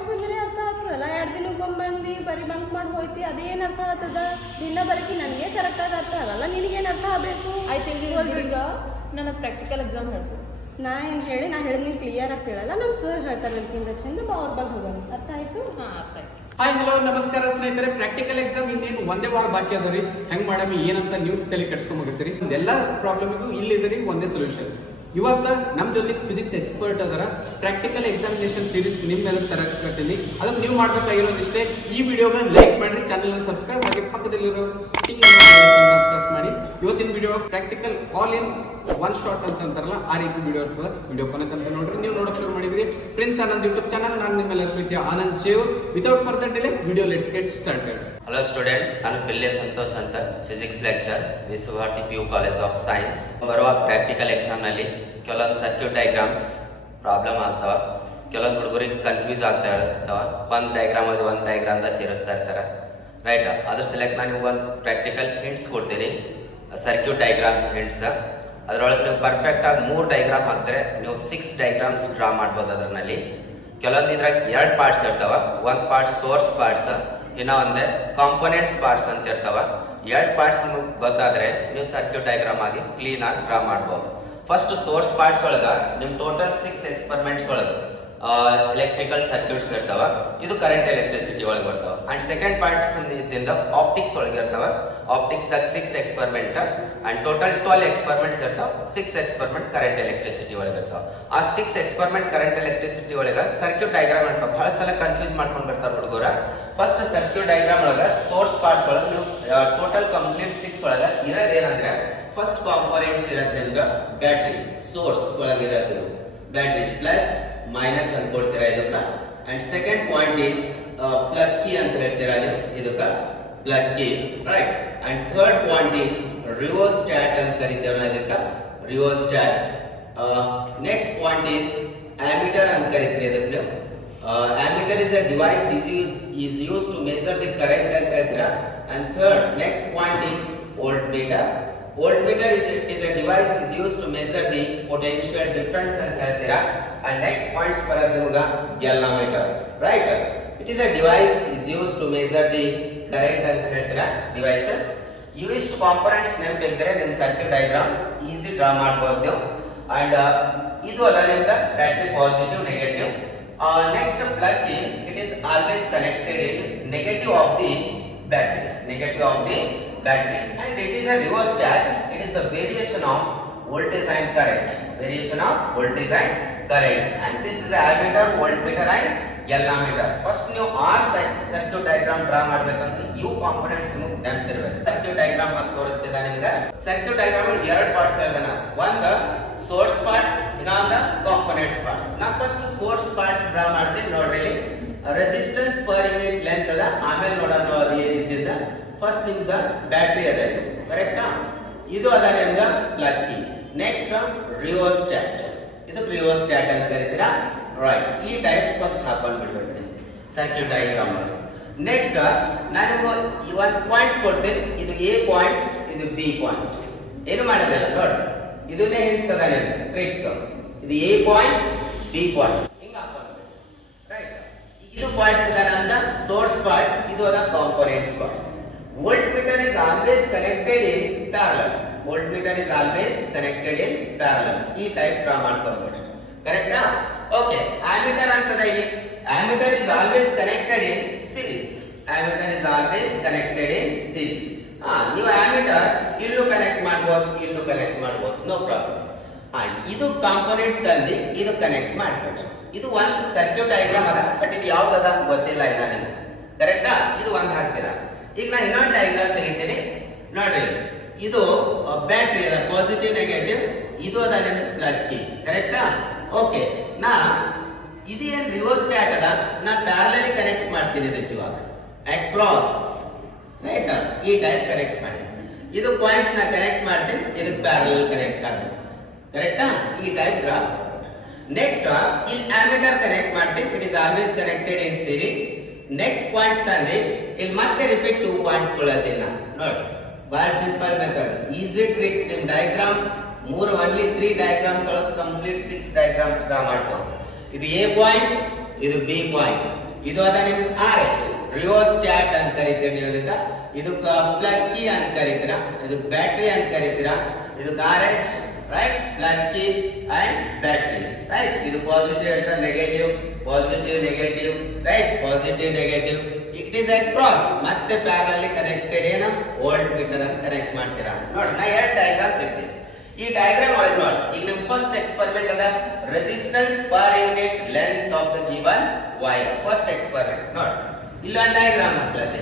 College ಬಂದರೆ ಅರ್ಥ ಆಗ್ತದಲ್ಲ. 2 ದಿನಕ್ಕೊಮ್ಮೆ ಬಂದು ಬರೀ ಬಂಕ್ ಮಾಡಿ ಹೋಯ್ತಿ, ಅದೇನು ಅರ್ಥ ಆಗ್ತದ? ದಿನ ಬರೀಕಿ ನನಗೆ ಕರೆಕ್ಟಾಗಿ ಅರ್ಥ ಆಗಲ್ಲ, ನಿನಗೇನು ಅರ್ಥ ಆಗಬೇಕು? ಆಯ್ತು ಈಗ ನನ್ನ ಪ್ರಾಕ್ಟಿಕಲ್ ಎಕ್ಸಾಮ್ ಹೇಳ್ತೀನಿ. ನಾ ಹೇಳಿದ್ ಕ್ಲಿಯರ್ ಆಗಿ ಹೇಳಲ್ಲ, ನಮ್ಮ ಸರ್ ಹೇಳ್ತಾರೆ ಅದಕ್ಕಿಂತ ಚಂದ ಅವ್ರ ಬಗ್ಗೆ ಹೋಗೋಣ. ಅರ್ಥ ಆಯ್ತು? ಹಾಂ, ಅರ್ಥ ಆಯ್ತು. ಹಾಯ್ ಹಲೋ ನಮಸ್ಕಾರ ಸ್ನೇಹಿತರೆ. ಪ್ರಾಕ್ಟಿಕಲ್ ಎಕ್ಸಾಮ್ ಇನ್ನೇನು ಒಂದೇ ವಾರ ಬಾಕಿ ಅದಾವ್ರಿ. ಹೆಂಗ್ ಮಾಡಮಿ ಏನಂತ ನೀವು ತಲೆ ಕೆಡ್ಸ್ಕೊಂಡ್ಬಿಡ್ತೀರಿ. ಎಲ್ಲ ಪ್ರಾಬ್ಲಮ್ಗೂ ಇಲ್ಲಿದೆ ಒಂದೇ ಸೊಲ್ಯೂಷನ್. ಇವತ್ತ ನಮ್ಮ ಜೊತೆ ಫಿಸಿಕ್ಸ್ ಎಕ್ಸ್ಪರ್ಟ್ ಅದರ. ಪ್ರಾಕ್ಟಿಕಲ್ ಎಕ್ಸಾಮಿನೇಷನ್ ಸೀರೀಸ್ ನಿಮ್ಮ ಮೇಲೆ ತರಕತ್ತೀನಿ. ಅದನ್ನ ನೀವು ಮಾಡ್ಬೇಕಾಗಿರೋದಿಷ್ಟೇ, ಈ ವಿಡಿಯೋಗೆ ಲೈಕ್ ಮಾಡ್ರಿ, ಚಾನಲ್ ಸಬ್ಸ್ಕ್ರೈಬ್ ಮಾಡಿ, ಪಕ್ಕದಲ್ಲಿರೋ ಪ್ರೆಸ್ ಮಾಡಿ. ಇವತ್ತಿನ video practical all in one shot ಅಂತ ಅಂತಾರಲ್ಲ, ಆ ರೀತಿ ವಿಡಿಯೋ ಇರ್ತದೆ. ವಿಡಿಯೋ ಕೊನೆ ತನಕ ನೋಡ್ರಿ. ನೀವು ನೋಡಕ್ ಶುರು ಮಾಡಿದ್ರಿ ಪ್ರಿನ್ಸ್ ಆನಂದ್ ಯೂಟ್ಯೂಬ್ ಚಾನಲ್. ನಾನು ನಿಮ್ಮೆಲ್ಲ ಪ್ರೀತಿಯ ಆನಂದ್ ಚೇವ್. Without further delay video let's get started. Hello students, ನಾನು ಪಿಲ್ಲೆ ಸಂತೋಷ್ ಅಂತ, physics lecture, Vishwabharati PU college of science. ಬರುವ ಪ್ರಾಕ್ಟಿಕಲ್ ಎಕ್ಸಾಮ್ ನಲ್ಲಿ ಕೆಲವೊಂದು ಸರ್ಕ್ಯೂಟ್ ಡಯಾಗ್ರಾಮ್ಸ್ ಪ್ರಾಬ್ಲಮ್ ಆಗ್ತಾವ. ಕೆಲವೊಂದು ಹುಡುಗರಿಗೆ ಕನ್ಫ್ಯೂಸ್ ಆಗ್ತಾ ಇರ್ತಾವ. ಒಂದು ಡಯಾಗ್ರಾಮ್ ಅದು ಒಂದು ಡಯಾಗ್ರಾಮ್ ದ ಸೇರಿಸ್ತಾ ಇರ್ತಾರೆ, ರೈಟ್? ಅದ್ರ ಸೆಲೆಕ್ಟ್ ನಾನು ಒಂದು ಪ್ರಾಕ್ಟಿಕಲ್ ಹಿಂಟ್ಸ್ ಕೊಡ್ತೀನಿ, ಸರ್ಕ್ಯೂಟ್ ಡಯಾಗ್ರಾಮ್ಸ್ ಹಿಂಟ್ಸ್. ಅದರೊಳಗೆ ನೀವು ಪರ್ಫೆಕ್ಟ್ ಆಗಿ 3 ಡಯಾಗ್ರಾಮ್ ಹಾಕ್ತಾರೆ, ನೀವು 6 ಡಯಾಗ್ರಾಮ್ಸ್ ಡ್ರಾ ಮಾಡ್ಬೋದು. ಅದರಲ್ಲಿ ಕೆಲವೊಂದು ಇದ್ರಾಗ 2 ಪಾರ್ಟ್ಸ್ ಇರ್ತಾವ. ಒಂದು ಪಾರ್ಟ್ ಸೋರ್ಸ್ ಪಾರ್ಟ್ಸ್, ಇನ್ನ ಒಂದೇ ಕಾಂಪೋನೆಂಟ್ಸ್ ಪಾರ್ಟ್ಸ್ ಅಂತ ಇರ್ತಾವ. 2 ಪಾರ್ಟ್ಸ್ ನಿಮಗೆ ಗೊತ್ತಾದ್ರೆ ನೀವು ಸರ್ಕ್ಯೂಟ್ ಡಯಾಗ್ರಾಮ್ ಆಗಿ ಕ್ಲೀನ್ ಆಗಿ ಡ್ರಾ ಮಾಡ್ಬೋದು. ಫಸ್ಟ್ ಸೋರ್ಸ್ ಪಾರ್ಟ್ಸ್ ಒಳಗ ನಿಮ್ ಟೋಟಲ್ 6 ಎಕ್ಸ್ಪೆರಿಮೆಂಟ್ಸ್ ಒಳಗ ಎಲೆಕ್ಟ್ರಿಕಲ್ ಸರ್ಕ್ಯೂಟ್ಸ್ ಇರ್ತಾವ. ಇದು ಕರೆಂಟ್ ಎಲೆಕ್ಟ್ರಿಸಿಟಿ ಒಳಗೆ ಬರ್ತಾವ. ಅಂಡ್ ಸೆಕೆಂಡ್ ಪಾರ್ಟ್ಸ್ ಇದ್ದಿಂದ ಆಪ್ಟಿಕ್ಸ್ ಒಳಗೆ ಇರ್ತಾವ. ಆಪ್ಟಿಕ್ಸ್ ದಾಗ 6 ಎಕ್ಸ್ಪೆರಿಮೆಂಟ್ ಅಂಡ್ ಟೋಟಲ್ 12 ಎಕ್ಸ್ಪೆರಿಮೆಂಟ್ಸ್ ಇರ್ತಾವ. 6 ಎಕ್ಸ್ಪೆರಿಮೆಂಟ್ ಕರೆಂಟ್ ಎಲೆಕ್ಟ್ರಿಸಿಟಿ ಒಳಗೆ ಇರ್ತಾವ. ಆ 6 ಎಕ್ಸ್ಪೆರಿಮೆಂಟ್ ಕರೆಂಟ್ ಎಲೆಕ್ಟ್ರಿಸಿಟಿ ಒಳಗ ಸರ್ಕ್ಯೂಟ್ ಡಯಾಗ್ರಾಮ್ ಇರ್ತಾವ. ಬಹಳ ಸಲ ಕನ್ಫ್ಯೂಸ್ ಮಾಡ್ಕೊಂಡ್ ಬರ್ತಾರ ಹುಡುಗರ. ಫಸ್ಟ್ ಸರ್ಕ್ಯೂಟ್ ಡಯಾಗ್ರಾಮ್ ಒಳಗ ಸೋರ್ಸ್ ಪಾರ್ಟ್ಸ್ ಒಳಗ ನೀವು ಟೋಟಲ್ ಕಂಪ್ಲೀಟ್ 6 ಒಳಗ ಇರೋದೇನಂದ್ರೆ ಫಸ್ಟ್ ಕಾಂಪೋನೆಂಟ್ಸ್ ಇರೋದು ನಿಮ್ಗೆ ಬ್ಯಾಟ್ರಿ. ಸೋರ್ಸ್ ಒಳಗೆ ಇರೋದು ಬ್ಯಾಟ್ರಿ ಪ್ಲಸ್ ಮೈನಸ್ ಅಂತ ಕೊಡ್ತೀರಾ ಇದಕ್ಕ. And second point is plug key ಅಂತ ಹೇಳ್ತೀರಾ ನೀವು, ಇದಕ್ಕ plug key, right? And third point is rheostat ಅಂತ ಕರಿತೇವೆ ಇದಕ್ಕ, rheostat. Next point is ammeter ಅಂತ ಕರಿತೀರಿ ಇದಕ್ಕೆ ನೀವು. Ammeter is a device is used to measure the current ಅಂತ ಹೇಳ್ತೀರಾ. And third next point is voltmeter. Voltmeter is a device is used to measure the potential difference ಅಂತ ಹೇಳ್ತೀರಾ. And next points ಬರೋದು ನಿಮಗೆ galvanometer, right? It is a device is used to measure the current ಅಂತ ಹೇಳ್ತೀರಾ. devices ಇವಿಷ್ಟು components ನೆನಪಿದ್ರೆ ನಿಮ್ಮ circuit diagram easy draw ಮಾಡಬಹುದು ನೀವು. ಅಂಡ್ ಇದು ಅಲ್ಲ ನಿಮ್ಗೆ battery positive negative. Next plug in, it is always connected in negative of the battery, negative of the battery. And it is a rheostat. It is the variation of voltage and current, variation of voltage and current. And this is the ammeter, voltmeter and galvanometer. First ನೀವು R circuit diagram draw ಮಾಡಬೇಕಂದ್ರೆ ಇವು components ನಿಮಗೆ ನೆನಪಿರಬೇಕು. Circuit diagram ಅಂತ ತೋರಿಸ್ತಿದ್ದ ನಿಮಗೆ. Circuit diagram ಅಲ್ಲಿ 2 parts ಇರೋದನ್ನ, ಒಂದು source parts, ಇನ್ನೊಂದು ಕಾಂಪೋನೆಂಟ್ಸ್ ಪಾರ್ಟ್ಸ್. ನಾ ಫಸ್ಟ್ ಸೋರ್ಸ್ ಪಾರ್ಟ್ಸ್ ಡ್ರಾ ಮಾಡ್ತೀನಿ. ನೋಡ್ರಿ ಇಲ್ಲಿ ರೆಸಿಸ್ಟೆನ್ಸ್ ಪರ್ ಯೂನಿಟ್ ಲೆಂತ್ ಅದ. ಆಮೇಲೆ ನೋಡೋಣ ಅದು ಏನಿದ್ದಿದ್ದ. ಫಸ್ಟ್ ನಿಮ್ದ ಬ್ಯಾಟ್ರಿ ಅದ, ಇದು ಕರೆಕ್ಟಾ? ಇದು ಅದ ನಿಮ್ದ ಪ್ಲಗ್ ಕೀ. ನೆಕ್ಸ್ಟ್ ರಿವೋಸ್ಟಾಟ್, ಇದಕ್ಕೆ ರಿವೋಸ್ಟಾಟ್ ಅಂತ ಕರಿತೀರಾ, ರೈಟ್? ಈ ಟೈಪ್ ಫಸ್ಟ್ ಹಾಕೊಂಡು ಬಿಡ್ಬೇಕು ಸರ್ಕ್ಯೂಟ್ ಡಯಾಗ್ರಾಮ್ ಒಳಗೆ. ನೆಕ್ಸ್ಟ್ ನಾನು ಈ ಒಂದು ಪಾಯಿಂಟ್ಸ್ ಕೊಡ್ತೀನಿ. ಇದು ಎ ಪಾಯಿಂಟ್, ಇದು ಬಿ ಪಾಯಿಂಟ್. ಏನು ಮಾಡೋದಿಲ್ಲ ನೋಡ್ರಿ, ಇದನ್ನೇ ಹಿಂಟ್ಸ್ ಅದ ಟ್ರಿಕ್ಸ್. ಇದು ಎ ಪಾಯಿಂಟ್, ಬಿ ಪಾಯಿಂಟ್, ಹಿಂಗ ಹಾಕೊಂಡು, ರೈಟ್? ಇದು ಪಾಯಿಂಟ್ಸ್ ಇದಾನ ಸೋರ್ಸ್ ಪಾರ್ಟ್ಸ್, ಇದು ಅದ components parts. Voltmeter is always connected in parallel. Voltmeter is always connected in parallel. ಈ ಟೈಪ್ ಡ್ರಾ ಮಾಡ್ಕೊಳ್ಬೇಡ್ರಿ, ಕರೆಕ್ಟಾ? ಓಕೆ. ammeter ಅಂತದ ಇಲ್ಲಿ, ammeter is always connected in series. Ammeter is always connected in series. ನೀವು ammeter ಇಲ್ಲೂ connect ಮಾಡಬಹುದು, ಇಲ್ಲೂ connect ಮಾಡಬಹುದು, no problem. ಇದು ಕಾಂಪೋನೆಂಟ್ಸ್ ಅಲ್ಲಿ ಇದು ಕನೆಕ್ಟ್ ಮಾಡಬೇಡ್ರಿ. ಇದು ಒಂದು ಸರ್ಕ್ಯೂಟ್ ಡಯಾಗ್ರಾಮ್ ಅದ, ಬಟ್ ಇದು ಯಾವ್ದದ ಅಂತ ಗೊತ್ತಿಲ್ಲ ಇಲ್ಲ ನಿಮಗೆ, ಕರೆಕ್ಟಾ? ಇದು ಒಂದು ಹಾಕ್ತೀರಾ. ಈಗ ನಾನು ಇನ್ನೊಂದು ಡಯಾಗ್ರಾಮ್ ತೆಗಿತೀನಿ ನೋಡ್ರಿ. ಇದು ಬ್ಯಾಟ್ರಿ ಅದ, ಪಾಸಿಟಿವ್ ನೆಗೆಟಿವ್. ಇದು ಅದ ನಿಮ್ಮ ಪ್ಲಗ್ ಕೀ, ಕರೆಕ್ಟಾ? ಓಕೆ. ನಾ ಇದೇನ್ ರಿವೋಸ್ಟಾಟ್ ಅದ, ನಾ ಪ್ಯಾರಲಲಿ ಕನೆಕ್ಟ್ ಮಾಡ್ತೀನಿ ಇದಕ್ಕೆ ಇವಾಗ ಅಕ್ರಾಸ್, ರೈಟ್? ಈ ಟೈಪ್ ಕನೆಕ್ಟ್ ಮಾಡಿ. ಇದು ಪಾಯಿಂಟ್ಸ್ ನ ಕನೆಕ್ಟ್ ಮಾಡ್ತೀನಿ, ಇದಕ್ಕೆ ಪ್ಯಾರಲಲ್ ಕನೆಕ್ಟ್ ಆಗ್ಬೇಕು, ಕರೆಕ್ಟಾ? ಈ ಟೈಪ್ ಡ್ರಾ. ನೆಕ್ಸ್ಟ್ ಇಲ್ಲಿ ಆಮೀಟರ್ ಕನೆಕ್ಟ್ ಮಾಡ್ತೀನಿ. It is always connected in series. Next points ತಂದೆ ಇಲ್ಲಿ ಮತ್ತೆ ರಿಪೀಟ್ 2 ಪಾಯಿಂಟ್ಸ್ ಕೊಡತ್ತೀನಿ ನಾನು, ನೋಡಿ. ಬಹಳ ಸಿಂಪಲ್ ಮೆಥಡ್, ಈಸಿ ಟ್ರಿಕ್ಸ್. ನಿಮ್ ಡಯಾಗ್ರಾಮ್ ಓನ್ಲಿ 3 ಡಯಾಗ್ರಾಮ್ಸ್ ಒಳಗೆ ಕಂಪ್ಲೀಟ್ 6 ಡಯಾಗ್ರಾಮ್ಸ್ ಡ್ರಾ ಮಾಡ್ಬೋದು. ಇದು ಎ ಪಾಯಿಂಟ್, ಇದು ಬಿ ಪಾಯಿಂಟ್. ಇದು ಅದ ನಿಮ್ RH ರಿಯೋಸ್ಟ್ಯಾಟ್ ಅಂತ ಕರಿತೀರಿ ನೀವು ಇದಕ್ಕ. ಇದಕ್ಕ ಪ್ಲಗ್ ಕೀ ಅಂತ ಕರಿತೀರಾ, ಇದು ಬ್ಯಾಟರಿ ಅಂತ ಕರಿತೀರಾ. ಇದು RH right, plug key and battery right. ಇದು ಪಾಸಿಟಿವ್ ಅಂತ negative, positive negative right, positive negative. It is across ಮತ್ತೆ ಪ್ಯಾರಲಲ್ಲಿ ಕನೆಕ್ಟೆಡ್ ಏನು ವೋಲ್ಟ್ ಮೀಟರ್ ಅಂತ ಕನೆಕ್ಟ್ ಮಾಡ್ತೀರಾ. ನೋಡಿ ನಾ ಎರಡು ಡಯಾಗ್ರಾಮ್ ತೆಗ್ತೀನಿ. ಈ ಡಯಾಗ್ರಾಮ್ ಒಳಗೆ ನೋಡಿ, ಈಗ ನಿಮ್ ಫಸ್ಟ್ ಎಕ್ಸ್ಪೆರಿಮೆಂಟ್ ಅದ resistance per unit length of the given wire. First experiment ನೋಡಿ, ಇಲ್ಲೊಂದು ಡಯಾಗ್ರಾಮ್ ಆಗ್ತದೆ.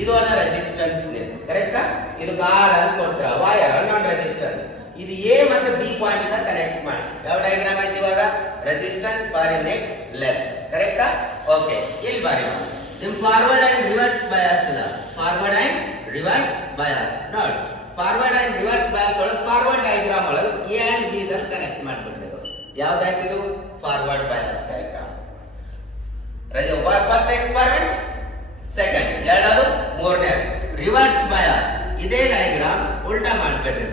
ಇದು ಅದ ರೆಸಿಸ್ಟೆನ್ಸ್ ಕರೆಕ್ಟಾ. ಇದು R ಅಂತ ಕೊಡ್ತೀರಾ, ವೈರ್ ನಾನ್ ರೆಸಿಸ್ಟೆನ್ಸ್. ಇದು A ಮತ್ತು B ಪಾಯಿಂಟ್ ನ ಕನೆಕ್ಟ್ ಮಾಡಿ. ಯಾವ ಡಯಾಗ್ರಾಮ್ ಐತಿ ಇವಾಗ? ರೆಸಿಸ್ಟೆನ್ಸ್ ಪರ್ ಯೂನಿಟ್ ಲೆಂತ್ ಕರೆಕ್ಟಾ. ಓಕೆ, ಇಲ್ಲಿ ಬಾರಿ ನಿಮ್ ಫಾರ್ವರ್ಡ್ ಅಂಡ್ ರಿವರ್ಸ್ ಬಯಾಸ್ ಅದ. ಫಾರ್ವರ್ಡ್ ಅಂಡ್ ರಿವರ್ಸ್ ಬಯಾಸ್ ನೋಡಿ, ಫಾರ್ವರ್ಡ್ ಅಂಡ್ ರಿವರ್ಸ್ ಬಯಾಸ್ ಒಳಗೆ ಫಾರ್ವರ್ಡ್ ಡಯಾಗ್ರಾಮ್ ಒಳಗೆ A ಅಂಡ್ B ದಲ್ಲಿ ಕನೆಕ್ಟ್ ಮಾಡ್ಬಿಟ್ರಿ. ಯಾವ್ದಾಯ್ತಿದು? Forward bias diagram. First experiment, second ಎರಡದು, ಮೂರನೇ ರಿವರ್ಸ್ ಬಯಾಸ್. ಇದೇ ಡಯಾಗ್ರಾಮ್ ಉಲ್ಟಾ ಮಾಡ್ಬಿಟ್ರಿ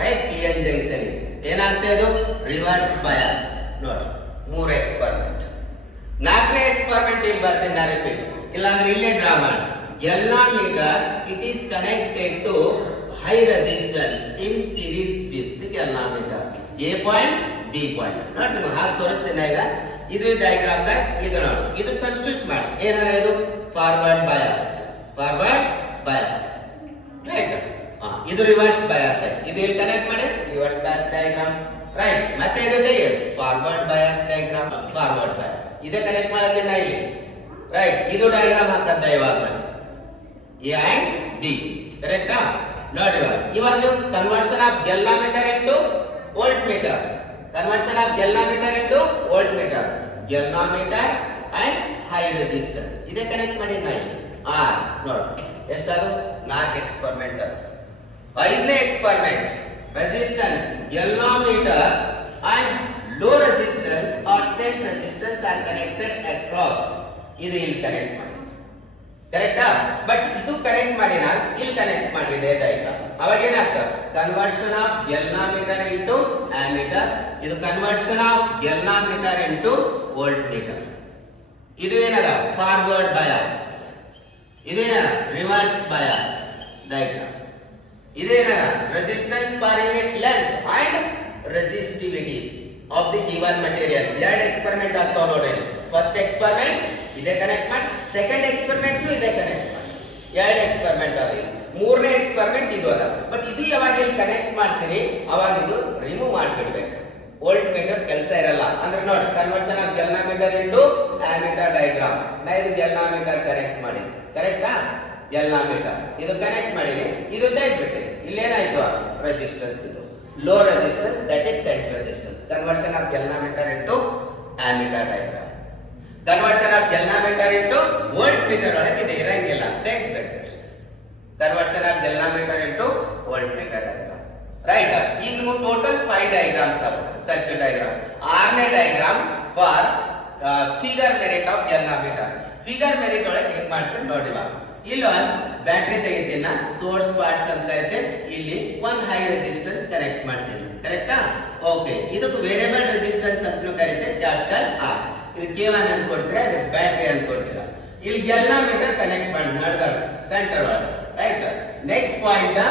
ರೈಟ್. PN ಜಂಕ್ಷನ್ ಏನಾಗ್ತಾ ಇದು? ರಿವರ್ಸ್ ಬಯಾಸ್ ನೋಡಿ. ಮೂರು ಎಕ್ಸ್ಪೆರಿಮೆಂಟ್. ನಾಲ್ಕನೇ ಎಕ್ಸ್ಪೆರಿಮೆಂಟ್ ಇಲ್ಲಿ ಬರ್ತೀನಿ ನಾ, ರಿಪೀಟ್ ಇಲ್ಲಾಂದ್ರೆ ಇಲ್ಲೇ ಡ್ರಾ ಮಾಡಿ. Galvanometer it is connected to high resistance in series with galvanometer. A point B point ನೋಡಿ, ನಿಮ್ಗೆ ಹಾಕಿ ತೋರಿಸ್ತೀನಿ ಈಗ. ಇದು ಡಯಾಗ್ರಾಮ್ ದಾಗ ಇದು ನೋಡಿ, ಇದು ಸಬ್ಸ್ಟಿಟ್ಯೂಟ್ ಮಾಡಿ. ಏನಾರ ಇದು? Forward bias, forward bias right. ಇದು ರಿವರ್ಸ್ ಬಯಾಸ್. ಇದು ಇಲ್ಲಿ ಕನೆಕ್ಟ್ ಮಾಡಿ, ರಿವರ್ಸ್ ಬಯಾಸ್ ಡಯಾಗ್ರಾಮ್ ರೈಟ್. ಮತ್ತೆ ಇದು forward bias diagram, forward bias. ಇದೇ ಕನೆಕ್ಟ್ ಮಾಡೋದಿಲ್ಲ ಇಲ್ಲಿ ರೈಟ್. ಇದು ಡಯಾಗ್ರಾಮ್ ಹಾಕಂತ ಇವಾಗ A ಅಂಡ್ B ಕರೆಕ್ಟಾ. ನೋಡಿ ಇವಾಗ ನೀವು conversion of galvanometer into voltmeter, conversion of galvanometer into voltmeter, galvanometer and high resistance ಇದೇ ಕನೆಕ್ಟ್ ಮಾಡಿ ನಾ ಇಲ್ಲಿ. ನೋಡಿ ಎಷ್ಟಾದ್ರು? 4 ಎಕ್ಸ್ಪೆರಿಮೆಂಟ್. ಐದನೇ experiment, resistance galvanometer and low resistance are shunt resistance are connected across. ಇದು ಇಲ್ಲಿ ಕನೆಕ್ಟ್ ಮಾಡಿ ಕರೆಕ್ಟಾ. ಬಟ್ ಇದು ಕನೆಕ್ಟ್ ಮಾಡಿ ನಾನು ಇಲ್ಲಿ ಕನೆಕ್ಟ್ ಮಾಡಿದೆ ಡಯಾಗ್ರಾಮ್. ಅವಾಗ ಏನಾಗ್ತದೆ? Conversion of galvanometer into ammeter. ಇದು conversion of galvanometer into voltmeter. ಇದು ಏನದ? Forward bias. ಇದೇನ? Reverse bias diagrams. ಇದೇನ? Resistance per unit length and resistivity of the given material. ಎರಡು ಎಕ್ಸ್ಪೆರಿಮೆಂಟ್ ಆಗ್ತಾವ ನೋಡ್ರಿ. ಫಸ್ಟ್ ಎಕ್ಸ್ಪೆರಿಮೆಂಟ್ ಇದೇ ಕನೆಕ್ಟ್ ಮಾಡಿ, ಸೆಕೆಂಡ್ ಎಕ್ಸ್ಪೆರಿಮೆಂಟ್ ಇದೇ ಕನೆಕ್ಟ್ ಮಾಡಿ. ಎರಡು ಎಕ್ಸ್ಪೆರಿಮೆಂಟ್ ಅದ. ಮೂರನೇ ಎಕ್ಸ್ಪೆರಿಮೆಂಟ್ ಇದು ಅದ. ಬಟ್ ಇದು ಯಾವಾಗ ಇಲ್ಲಿ ಕನೆಕ್ಟ್ ಮಾಡ್ತೀರಿ ಅವಾಗ ಇದು ರಿಮೂವ್ ಮಾಡ್ಬಿಡ್ಬೇಕು. ವೋಲ್ಟ್ ಮೀಟರ್ ಕೆಲಸ ಇರಲ್ಲ. ಅಂದ್ರೆ ನೋಡಿ, conversion of galvanometer into ammeter diagram. ನಾ ಇದು ಗೆಲ್ನಾಮೀಟರ್ ಕನೆಕ್ಟ್ ಮಾಡಿ ಕರೆಕ್ಟಾ. ಗೆಲ್ನಾಮೀಟರ್ ಇದು ಕನೆಕ್ಟ್ ಮಾಡಿನಿ, ಇದು ತೆಗೆದ್ಬಿಟ್ಟೆ. ಇಲ್ಲೇನಾಯ್ತು? ರೆಸಿಸ್ಟೆನ್ಸ್. ಇದು low resistance, that is shunt resistance. Conversion of galvanometer into ammeter diagram. Conversion of galvanometer into voltmeter ಒಳಗೆ ಇದು ಇರಂಗಿಲ್ಲ, ತೆಗೆದ್ಬಿಟ್ಟೆ. Conversion of galvanometer into voltmeter diagram right. ಈಗ ನಿಮಗೆ ಟೋಟಲ್ 5 ಡಯಾಗ್ರಾಮ್ಸ್ ಅವ ಸರ್ಕ್ಯೂಟ್ ಡಯಾಗ್ರಾಮ್. 6ನೇ diagram for figure merit of galvanometer. Figure merit ಒಳಗೆ ಹೇಗೆ ಮಾಡ್ತೀವಿ ನೋಡಿ. ಇಲ್ಲಿ ಒಂದು ಬ್ಯಾಟರಿ ತೆಗಿತೀನಿ, ಸೋರ್ಸ್ ಪಾರ್ಟ್ಸ್ ಅಂತ ಕರಿತೇನೆ. ಇಲ್ಲಿ ಒಂದು ಹೈ ರೆಸಿಸ್ಟೆನ್ಸ್ ಕನೆಕ್ಟ್ ಮಾಡ್ತೀನಿ ಕರೆಕ್ಟಾ. ಓಕೆ, ಇದಕ್ಕೆ ವೇರಿಯಬಲ್ ರೆಸಿಸ್ಟೆನ್ಸ್ ಅಂತ ಕರಿತೇವೆ, ಕ್ಯಾಪಿಟಲ್ R. ಇದು K1 ಅಂತ ಕೊಡ್ತೀರಾ, ಇದು ಬ್ಯಾಟರಿ ಅಂತ ಕೊಡ್ತೀರಾ. ಇಲ್ಲಿ ಗೆಲ್ನಾಮೀಟರ್ ಕನೆಕ್ಟ್ ಮಾಡಿ ನಡ್ಬಾರ್ದು ಸೆಂಟರ್ ಒಳಗೆ ರೈಟ್. ನೆಕ್ಸ್ಟ್ ಪಾಯಿಂಟ್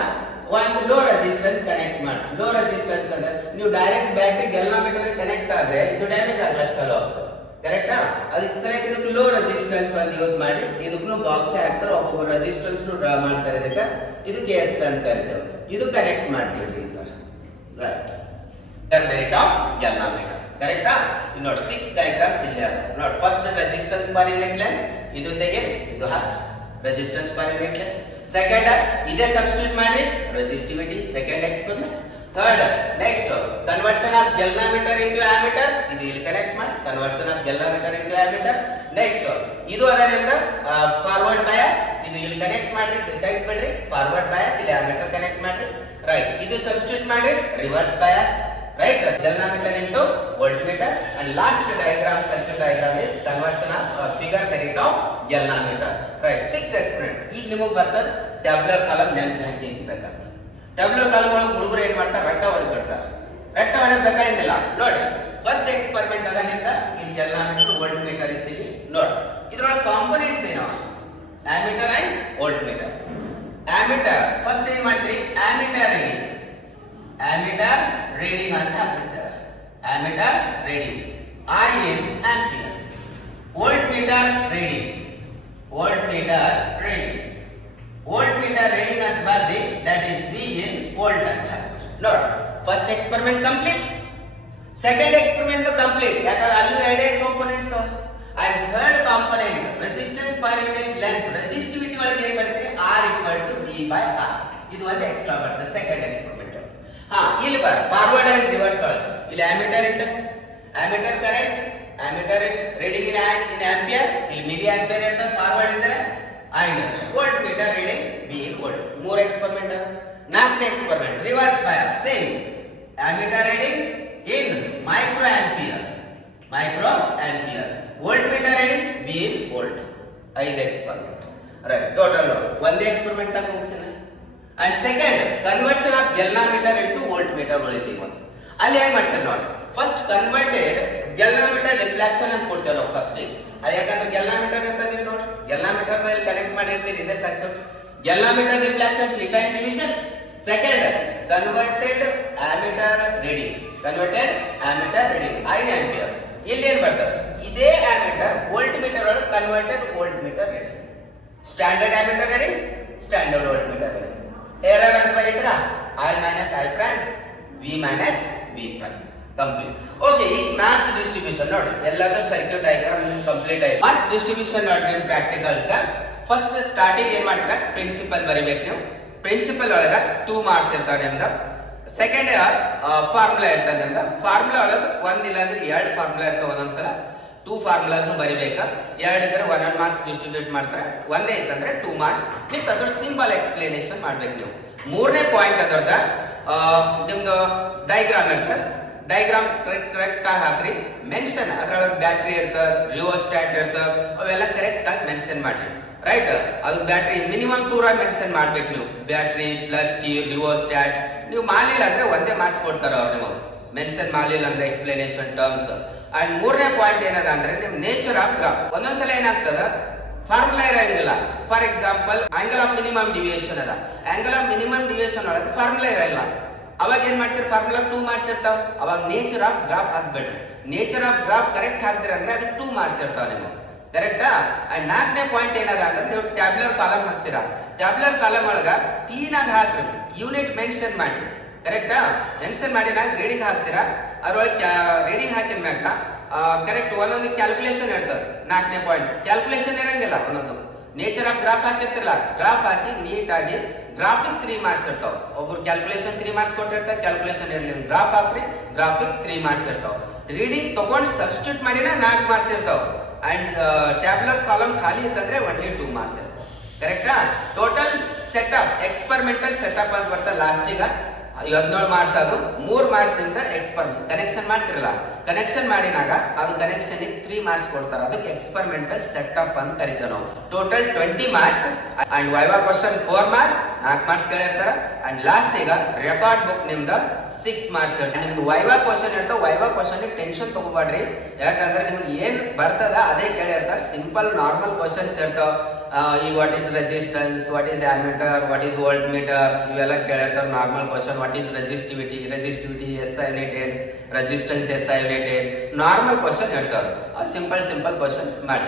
ಒಂದು ಲೋ ರೆಸಿಸ್ಟೆನ್ಸ್ ಕನೆಕ್ಟ್ ಮಾಡಿ. ಲೋ ರೆಸಿಸ್ಟೆನ್ಸ್ ಅಂದ್ರೆ ನೀವು ಡೈರೆಕ್ಟ್ ಬ್ಯಾಟರಿ ಗೆಲ್ನಾಮೀಟರ್ ಕನೆಕ್ಟ್ ಆದ್ರೆ ಇದು ಡ್ಯಾಮೇಜ್ ಆಗ್ಲಕ್ಕೆ ಚಲೋ ಆಗ್ತದೆ ಕರೆಕ್ಟಾ. ಅದಕ್ಕೆ ಸರಿಯಾಗಿ ಇದಕ್ಕೆ ಲೋ ರೆಸಿಸ್ಟೆನ್ಸ್ ಒಂದು ಯೂಸ್ ಮಾಡಿ. ಇದಕ್ಕೂ ಬಾಕ್ಸ್ ಹಾಕ್ತಾರೆ, ಒಬ್ಬೊಬ್ಬ ರೆಸಿಸ್ಟೆನ್ಸ್ ಡ್ರಾ ಮಾಡ್ತಾರೆ. ಇದಕ್ಕೆ S ಅಂತ ಕರಿತೇವೆ. ಇದು ಕನೆಕ್ಟ್ ಮಾಡ್ತೀವಿ ಈ ತರ ರೈಟ್. ಮೆರಿಟ್ ಆಫ್ ಗೆಲ್ನಾಮೀಟರ್ ಕರೆಕ್ಟಾ. ಇನ್ನು ನೋಡಿ 6 ಡಯಾಗ್ರಾಮ್ಸ್ ಇಲ್ಲಿ ಅದ ನೋಡಿ. First resistance per unit length ಇದು ತೆಗೆ, ಇದು ಹಾಕಿ resistance per unit length. Second ಇದೇ ಸಬ್ಸ್ಟಿಟ್ಯೂಟ್ ಮಾಡಿ resistivity, second experiment. Third next conversion of galvanometer into ammeter. ಇದು ಇಲ್ಲಿ ಕನೆಕ್ಟ್ ಮಾಡಿ, conversion of galvanometer into ammeter. Next ಇದು ಅದ ನಿಮ್ದು ಫಾರ್ವರ್ಡ್ ಬಯಾಸ್. ಇದು ಇಲ್ಲಿ ಕನೆಕ್ಟ್ ಮಾಡಿ, ಕನೆಕ್ಟ್ ಮಾಡ್ರಿ ಫಾರ್ವರ್ಡ್ ಬಯಾಸ್. ಇಲ್ಲಿ ಆಮೀಟರ್ ಕನೆಕ್ಟ್ ಮಾಡ್ರಿ ರೈಟ್. ಇದು ಸಬ್ಸ್ಟಿಟ್ಯೂಟ್ ಮಾಡಿ reverse bias right. Galvanometer into voltmeter, and last diagram, circuit diagram is conversion of figure merit of galvanometer. Right. 6 experiment. ಈಗ ನಿಮಗೆ ಬರ್ತದೆ ಟ್ಯಾಬ್ಯುಲರ್ ಕಾಲಮ್ ನೆನಪು ಹಾಕಿ ಇರಬೇಕಂತ. ಟ್ಯಾಬ್ಯುಲರ್ ಕಾಲಮ್ ಒಳಗೆ ಹುಡುಗರು ಏನು ಮಾಡ್ತಾರೆ, ರಟ್ಟ ಹೊಡೆದ್ಬಿಡ್ತಾರೆ. ರಟ್ಟ ಹೊಡೆದ್ಬೇಕಾಗಿಲ್ಲ ನೋಡಿ. ಫಸ್ಟ್ ಎಕ್ಸ್ಪೆರಿಮೆಂಟ್ ಅದ ನಿಂದ ಇಲ್ಲಿ galvanometer voltmeter ಇದ್ದೀವಿ ನೋಡಿ. ಇದ್ರೊಳಗೆ ಕಾಂಪೋನೆಂಟ್ಸ್ ಏನು ammeter and voltmeter ammeter first ಏನ್ ಮಾಡ್ತೀರಿ ಆಮೀಟರ್ ರೀಡಿಂಗ್ ಅಂತ ಹಾಕ್ಬಿಡ್ತಾರೆ ammeter reading I in ampere voltmeter reading voltmeter reading ಅಂತ ಬರ್ದಿ that is V in volt ಅಂತ ನೋಡ್ first experiment complete second experiment complete ಯಾಕಂದ್ರೆ ಅಲ್ಲಿ ಎರಡೇ components and third component resistance per unit length resistivity ಒಳಗೆ ಏನ್ ಬರ್ತೀರಿ R = V by R ಇದು ಒಂದು ಎಕ್ಸ್ಟ್ರಾ ಬರ್ತದೆ ಸೆಕೆಂಡ್ ಎಕ್ಸ್ಪೆರಿಮೆಂಟ್ ಇಲ್ಲಿ ಬರ್ ಫಾರ್ವರ್ಡ್ ಅಂಡ್ ರಿವರ್ಸ್ ಒಳಗೆ ಇಲ್ಲಿ ಆಮೀಟರ್ ಇಟ್ಟು ammeter current ammeter reading in ampere ಇಲ್ಲಿ milli ampere ಅಂತ ಫಾರ್ವರ್ಡ್ ಇದ್ದರೆ and voltmeter reading V in volt ಮೂರು ಎಕ್ಸ್ಪೆರಿಮೆಂಟ್ ನಾಲ್ಕನೇ experiment reverse bias same ammeter reading in micro ampere voltmeter reading V in volt ಐದು experiment right total ಒಂದೇ experiment ತನಕ ಮುಗಿಸಿನ and second conversion of galvanometer into voltmeter ಉಳಿದೀವಿ ಅಲ್ಲಿ ಏನ್ ಮಾಡ್ತಾರೆ ನೋಡಿ first converted ಗ್ಯಾಲ್ವಾನೋಮೀಟರ್ reflection ಅಂತ ಕೊಡ್ತೇವೆ ನಾವು ಫಸ್ಟ್ ಯಾಕಂದ್ರೆ ಗ್ಯಾಲ್ವಾನೋಮೀಟರ್ ಅಂತ ಇದೆ ನೋಡಿ ಗ್ಯಾಲ್ವಾನೋಮೀಟರ್ ಮೇಲೆ ಕನೆಕ್ಟ್ ಮಾಡಿರ್ತೀರಿ ಇದೆ circuit galvanometer reflection 3 time division second converted ammeter reading I ampere ಇಲ್ಲಿ ಏನ್ ಬರ್ತದೆ ಇದೇ ಆಮೀಟರ್ ವೋಲ್ಟ್ ಮೀಟರ್ ಒಳಗೆ converted voltmeter reading standard ammeter reading standard voltmeter reading error ಅಂತ ಬರೀತೀರಾ I minus I prime V minus V prime complete okay ಈ marks distribution ನೋಡಿ ಎಲ್ಲದರ ಸರ್ಕ್ಯೂಟ್ ಡಯಾಗ್ರಾಮ್ ಕಂಪ್ಲೀಟ್ ಆಯ್ತು ಮಾಸ್ ಡಿಸ್ಟ್ರಿಬ್ಯೂಷನ್ ನೋಡಿ ನಿಮ್ಮ practicals the first starting ಏನ್ ಮಾಡ್ತೀರಾ ಪ್ರಿನ್ಸಿಪಲ್ ಬರಿಬೇಕು ನೀವು ಪ್ರಿನ್ಸಿಪಲ್ ಒಳಗ 2 ಮಾರ್ಕ್ಸ್ ಇರ್ತಾವೆ ನಿಮ್ದು ಸೆಕೆಂಡ್ ಫಾರ್ಮುಲಾ ಇರ್ತದೆ ನಿಮ್ದು ಫಾರ್ಮುಲಾ ಒಳಗ ಒಂದಿಲ್ಲ ಅಂದ್ರೆ ಎರಡು ಫಾರ್ಮುಲಾ ಇರ್ತಾವೆ ಒಂದೊಂದ್ಸಲ 2 ಫಾರ್ಮುಲಾಸ್ ಬರಿಬೇಕು ಎರಡು ಇದ್ರೆ 1 ಮಾರ್ಕ್ಸ್ ಡಿಸ್ಟ್ರಿಬ್ಯೂಟ್ ಮಾಡ್ತಾರೆ ಒಂದೇ ಇತ್ತಂದ್ರೆ 2 ಮಾರ್ಕ್ಸ್ ವಿತ್ ಅದ್ರ ಸಿಂಪಲ್ ಎಕ್ಸ್ಪ್ಲನೇಷನ್ ಮಾಡ್ಬೇಕು ನೀವು ಮೂರನೇ ಪಾಯಿಂಟ್ ಅದರದ ನಿಮ್ದು ಡಯಾಗ್ರಾಮ್ ಇರ್ತದೆ ಡಯಾಗ್ರಾಮ್ ಕರೆಕ್ಟ್ ಆಗಿ ಹಾಕ್ರಿ ಮೆನ್ಷನ್ ಅದರೊಳಗೆ ಬ್ಯಾಟ್ರಿ ಇರ್ತದೆ ರಿಯೋಸ್ಟಾಟ್ ಇರ್ತದೆ ಅವೆಲ್ಲ ಕರೆಕ್ಟ್ ಆಗಿ ಮೆನ್ಷನ್ ಮಾಡ್ರಿ ರೈಟ್ ಅದು ಬ್ಯಾಟ್ರಿ ಮಿನಿಮಮ್ 2 ಮೆನ್ಷನ್ ಮಾಡ್ಬೇಕು ನೀವು ಬ್ಯಾಟ್ರಿ ಪ್ಲಗ್ ಕೀ ರಿಯೋಸ್ಟಾಟ್ ನೀವು ಮಾಡಲಿಲ್ಲ ಅಂದ್ರೆ ಒಂದೇ ಮಾರ್ಕ್ಸ್ ಕೊಡ್ತಾರೆ ಅವ್ರು ನಿಮಗೆ ಮೆನ್ಷನ್ ಮಾಡಲಿಲ್ಲ ಅಂದ್ರೆ ಎಕ್ಸ್ಪ್ಲನೇಷನ್ ಟರ್ಮ್ಸ್ ಅಂಡ್ ಮೂರನೇ ಪಾಯಿಂಟ್ ಏನದ ಅಂದ್ರೆ ನಿಮ್ ನೇಚರ್ ಆಫ್ ಗ್ರಾಫ್ ಒಂದೊಂದ್ಸಲ ಏನಾಗ್ತದ ಫಾರ್ಮುಲಾ ಇರಂಗಿಲ್ಲ for example angle of minimum deviation ಅದ ಆಂಗಲ್ ಆಫ್ ಮಿನಿಮಮ್ ಡಿವಿಯೇಷನ್ ಒಳಗೆ ಫಾರ್ಮುಲಾ ಇರಲ್ಲ ಅವಾಗ ಏನ್ ಮಾಡ್ತೀರಿ ಫಾರ್ಮುಲಾ 2 ಮಾರ್ಕ್ಸ್ ಇರ್ತಾವ ಅವಾಗ ನೇಚರ್ ಆಫ್ ಗ್ರಾಫ್ ಹಾಕ್ಬೇಡ್ರಿ ನೇಚರ್ ಆಫ್ ಗ್ರಾಫ್ ಕರೆಕ್ಟ್ ಹಾಕ್ದಿರ ಅಂದ್ರೆ ಅದು 2 ಮಾರ್ಕ್ಸ್ ಇರ್ತಾವ ನಿಮಗೆ ಕರೆಕ್ಟಾ ಅಂಡ್ ನಾಲ್ಕನೇ ಪಾಯಿಂಟ್ ಏನದ ಅಂದ್ರೆ ನೀವು ಟ್ಯಾಬ್ಯುಲರ್ ಕಾಲಮ್ ಹಾಕ್ತೀರಾ ಟ್ಯಾಬ್ಯುಲರ್ ಕಾಲಮ್ ಒಳಗ ಕ್ಲೀನ್ ಆಗಿ ಹಾಕ್ರಿ ಯೂನಿಟ್ ಮೆನ್ಷನ್ ಮಾಡಿ ಕರೆಕ್ಟಾ ಮೆನ್ಷನ್ ಮಾಡಿ ನಾಗ ರೀಡಿಂಗ್ ಹಾಕ್ತೀರಾ ಅದ್ರೊಳಗೆ ರೀಡಿಂಗ್ ಹಾಕಿದ ಮ್ಯಾಗ ಕರೆಕ್ಟ್ ಒಂದೊಂದು ಕ್ಯಾಲ್ಕುಲೇಷನ್ ಇರ್ತದೆ ನಾಲ್ಕನೇ ಪಾಯಿಂಟ್ ಕ್ಯಾಲ್ಕುಲೇಷನ್ ಇರಂಗಿಲ್ಲ ಒಂದೊಂದು ನೇಚರ್ ಆಫ್ ಗ್ರಾಫ್ ಹಾಕಿರ್ತಿರಲ್ಲ ಗ್ರಾಫ್ ಹಾಕಿ ನೀಟ್ ಆಗಿ ಗ್ರಾಫಿಕ್ 3 ಮಾರ್ಕ್ಸ್ ಇರ್ತಾವ ಒಬ್ರು ಕ್ಯಾಲ್ಕುಲೇಷನ್ 3 ಮಾರ್ಕ್ಸ್ ಕೊಟ್ಟಿರ್ತಾರೆ ಕ್ಯಾಲ್ಕುಲೇಷನ್ ಇರಲಿ ಗ್ರಾಫ್ ಹಾಕ್ರಿ ಗ್ರಾಫಿಕ್ 3 ಮಾರ್ಕ್ಸ್ ಇರ್ತಾವ ರೀಡಿಂಗ್ ತಗೊಂಡು ಸಬ್ಸ್ಟಿಟ್ಯೂಟ್ ಮಾಡಿನ 4 ಮಾರ್ಕ್ಸ್ ಇರ್ತಾವ ಅಂಡ್ ಟ್ಯಾಬ್ಯುಲರ್ ಕಾಲಮ್ ಖಾಲಿ ಇತ್ತಂದ್ರೆ ಓನ್ಲಿ 2 ಮಾರ್ಕ್ಸ್ ಇರ್ತಾವ ಕರೆಕ್ಟಾ ಟೋಟಲ್ ಸೆಟಪ್ ಎಕ್ಸ್ಪೆರಿಮೆಂಟಲ್ ಸೆಟಪ್ ಅಂತ ಬರ್ತದೆ ಲಾಸ್ಟಿಗೆ 17 ಮಾರ್ಕ್ಸ್ ಅದು 3 ಮಾರ್ಕ್ಸ್ ಇಂದ ಎಕ್ಸ್ಪೆರಿಮೆಂಟ್ ಕನೆಕ್ಷನ್ ಮಾಡ್ತಿರಲ್ಲ ಕನೆಕ್ಷನ್ ಮಾಡಿನಾಗ ಅದು ಕನೆಕ್ಷನ್ 3 ಮಾರ್ಕ್ಸ್ ಕೊಡ್ತಾರೆ ಅದಕ್ಕೆ ಎಕ್ಸ್ಪೆರಿಮೆಂಟಲ್ ಸೆಟಪ್ ಅಂತ ಕರಿತೀವಿ ನಾವು total 20 marks and viva question 4 marks 4 marks ಕೇಳಿರ್ತಾರ ಅಂಡ್ ಲಾಸ್ಟ್ ಈಗ ರೆಕಾರ್ಡ್ ಬುಕ್ ನಿಮ್ದು 6 ಮಾರ್ಕ್ಸ್ ನಿಮ್ದು ವೈವಾ ಕ್ವಶನ್ ಇರ್ತಾವ ವೈವಾ ಕ್ವಶನ್ ಟೆನ್ಷನ್ ತಗೋಬೇಡ್ರಿ ಯಾಕಂದ್ರೆ ನಿಮ್ಗೆ ಏನ್ ಬರ್ತದ ಅದೇ ಕೇಳಿರ್ತಾರ ಸಿಂಪಲ್ ನಾರ್ಮಲ್ ಕ್ವಶನ್ಸ್ ಇರ್ತಾವ ಈಗ what is resistance what is ammeter what is voltmeter ಇವೆಲ್ಲ ಕೇಳಿರ್ತಾರ normal question what is resistivity SI unit ಏನ್ ರೆಸಿಸ್ಟೆನ್ಸ್ SI ಯೂನಿಟ್ ಏನ್ ನಾರ್ಮಲ್ ಕ್ವಶನ್ ಇರ್ತಾವ ಸಿಂಪಲ್ ಕ್ವಶನ್ಸ್ ಮಾಡಿ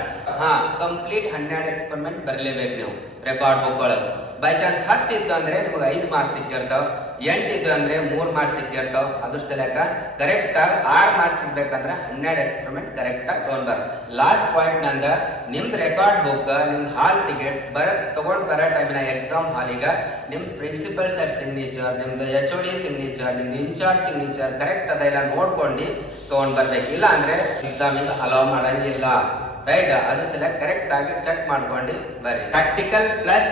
ಕಂಪ್ಲೀಟ್ 12 ಎಕ್ಸ್ಪೆರಿಮೆಂಟ್ ಬರಲೇಬೇಕು ನೀವು ರೆಕಾರ್ಡ್ ಬುಕ್ ಒಳಗೆ ಬೈ ಚಾನ್ಸ್ 10 ಇತ್ತು ಅಂದ್ರೆ ನಿಮಗೆ 5 ಮಾರ್ಕ್ಸ್ ಸಿಕ್ಕಿರ್ತಾವ 8 ಇತ್ತು ಅಂದ್ರೆ 3 ಮಾರ್ಕ್ಸ್ ಸಿಕ್ಕಿರ್ತಾವ ಅದ್ರ ಸಲಕ ಕರೆಕ್ಟ್ ಆಗಿ 6 ಮಾರ್ಕ್ಸ್ ಸಿಗ್ಬೇಕಂದ್ರೆ 12 ಎಕ್ಸ್ಪೆರಿಮೆಂಟ್ ಕರೆಕ್ಟ್ ಆಗಿ ತಗೊಂಡ್ಬಾರ ಲಾಸ್ಟ್ ಪಾಯಿಂಟ್ ನಂದ ನಿಮ್ದು ರೆಕಾರ್ಡ್ ಬುಕ್ ನಿಮ್ದು ಹಾಲ್ ಟಿಕೆಟ್ ತಗೊಂಡ್ ಬರೋ ಟೈಮಿನ ಎಕ್ಸಾಮ್ ಹಾಲಿಗ ನಿಮ್ದು ಪ್ರಿನ್ಸಿಪಲ್ ಸರ್ ಸಿಗ್ನೇಚರ್ ನಿಮ್ದು HOD ಸಿಗ್ನೇಚರ್ ನಿಮ್ದು ಇನ್ಚಾರ್ಜ್ ಸಿಗ್ನೇಚರ್ ಕರೆಕ್ಟ್ ಅದೆಲ್ಲ ನೋಡ್ಕೊಂಡು ತಗೊಂಡ್ ಬರ್ಬೇಕು ಇಲ್ಲ ಅಂದ್ರೆ ಎಕ್ಸಾಮಿಗೆ ಅಲೌ ಮಾಡಂಗಿಲ್ಲ ರೈಟ್ ಅದ್ರ ಸಲ ಕರೆಕ್ಟ್ ಆಗಿ ಚೆಕ್ ಮಾಡ್ಕೊಂಡು ಬರ್ರಿ ಪ್ರಾಕ್ಟಿಕಲ್ ಪ್ಲಸ್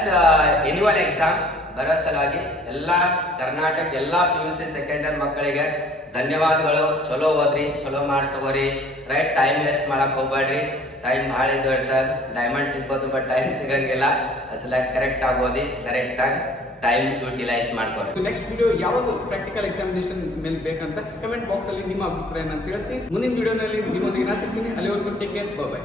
ಎನ್ಯುವಲ್ ಎಕ್ಸಾಮ್ ಬರೋ ಸಲುವಾಗಿ ಎಲ್ಲಾ ಕರ್ನಾಟಕ ಎಲ್ಲಾ PUC ಸೆಕೆಂಡ್ ಇಯರ್ ಮಕ್ಕಳಿಗೆ ಧನ್ಯವಾದಗಳು ಚಲೋ ಓದ್ರಿ ಚಲೋ ಮಾರ್ಕ್ಸ್ ತಗೋರಿ ರೈಟ್ ಟೈಮ್ ವೇಸ್ಟ್ ಮಾಡಕ್ ಹೋಗ್ಬೇಡ್ರಿ ಟೈಮ್ ಭಾಳ ಇದು ಇರ್ತದೆ ಡೈಮಂಡ್ ಸಿಗ್ಬೋದು ಬಟ್ ಟೈಮ್ ಸಿಗಂಗಿಲ್ಲ ಅಸಲ ಕರೆಕ್ಟ್ ಆಗೋದಿ ಕರೆಕ್ಟ್ ಆಗಿ ಟೈಮ್ ಯುಟಿಲೈಸ್ ಮಾಡ್ಕೊಂಡು ನೆಕ್ಸ್ಟ್ ವಿಡಿಯೋ ಯಾವುದು ಪ್ರಾಕ್ಟಿಕಲ್ ಎಕ್ಸಾಮಿನೇಷನ್ ಮೇಲೆ ಬೇಕಂತ ಕಮೆಂಟ್ ಬಾಕ್ಸ್ ಅಲ್ಲಿ ನಿಮ್ಮ ಅಭಿಪ್ರಾಯನ ತಿಳಿಸಿ ಮುಂದಿನ ವಿಡಿಯೋನಲ್ಲಿ ನಿಮ್ಮೊಂದಿಗೆ ನಾ ಸಿಗ್ತೀನಿ ಅಲ್ಲಿವರೆಗೂ ಟೇಕ್ ಕೇರ್ ಬೈ